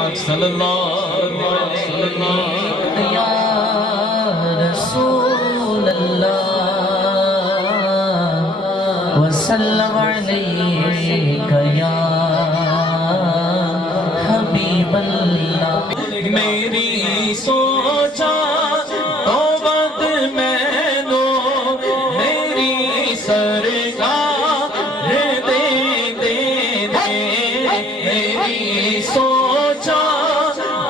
پاک صلی اللہ علیہ وسلم یا رسول اللہ وسلم علیک یا حبیب اللہ میری سوچا تو وقت میں نو میری سرکار دے دے دے میری سوچا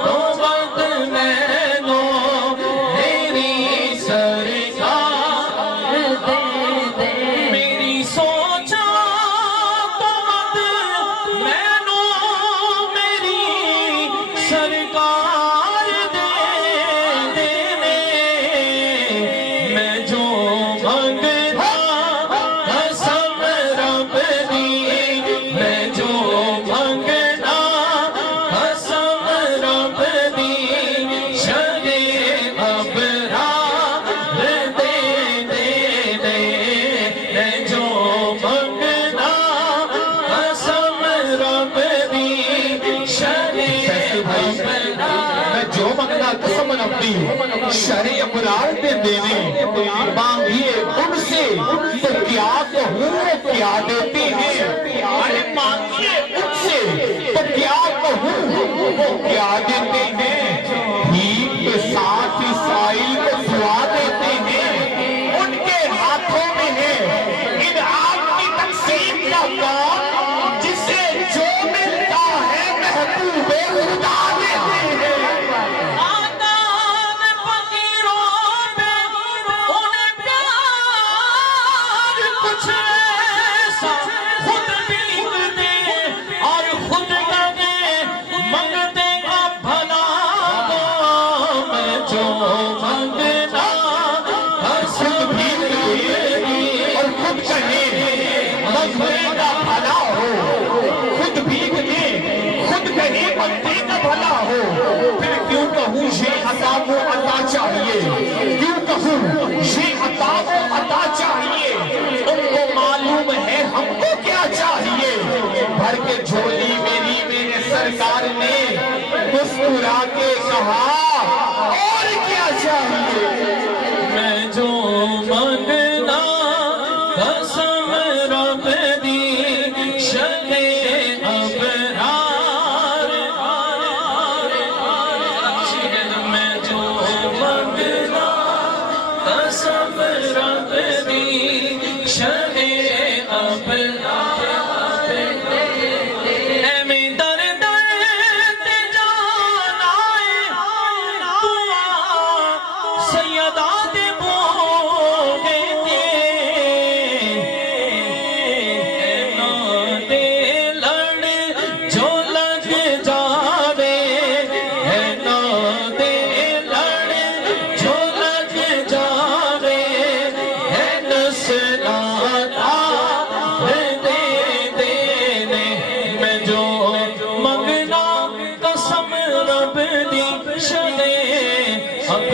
تو وقت میں نو میری سرکار دے دے میری سوچا تو وقت میں نو میری سرکار دے دینے میں جو منگتا قسم رب دی میں جو منگنا قسم رب دی شگے ابرار دے دینے میں جو منگنا قسم رب دی شگے میں جو منگنا قسم رب دی شرع ابرار دے دینے مانگیے ان سے تو کیا کہوں کیا دیتے ہیں ارے مانگیے ان سے تو کیا کہوں کیا دیتے ہیں ٹھیک کے ساتھ اسرائیل کو دعا دیتے ہیں ان کے ہاتھوں میں ہے انعام کی تقسیم کا کام جسے جو ملتا ہے محبوب خدا دیتے ہیں آداب فقیروں پہ انہیں پیار کچھ ایسا خود بھیگتے اور خود لگے منگتے کا بھلا دو میں جو منگنا خود بھیگ گئے اور خود کہے بندے کا بھلا ہو خود بھیگ گئے خود کہے بندے کا بھلا ہو پھر کیوں کہوں یہ عطا و عطا چاہیے کیوں کہوں یہ عطا و عطا چاہیے ان کو معلوم ہے ہم کو کیا چاہیے بھر کے جھولی میرے سرکار نے مسکرا کے کہا اور کیا چاہیے میں جو منگنا قسم رب دی شگے ابرار میں جو منگنا قسم رب دی شگے ابرار میں در در تے جان آئے دعا سیدہ دے بوگے تے نا دے لڑ جو لگ جاوے نا دے لڑ جو لگ جاوے نسلاتا دے دینے میں جو منگنا قسم رب دی شگے اب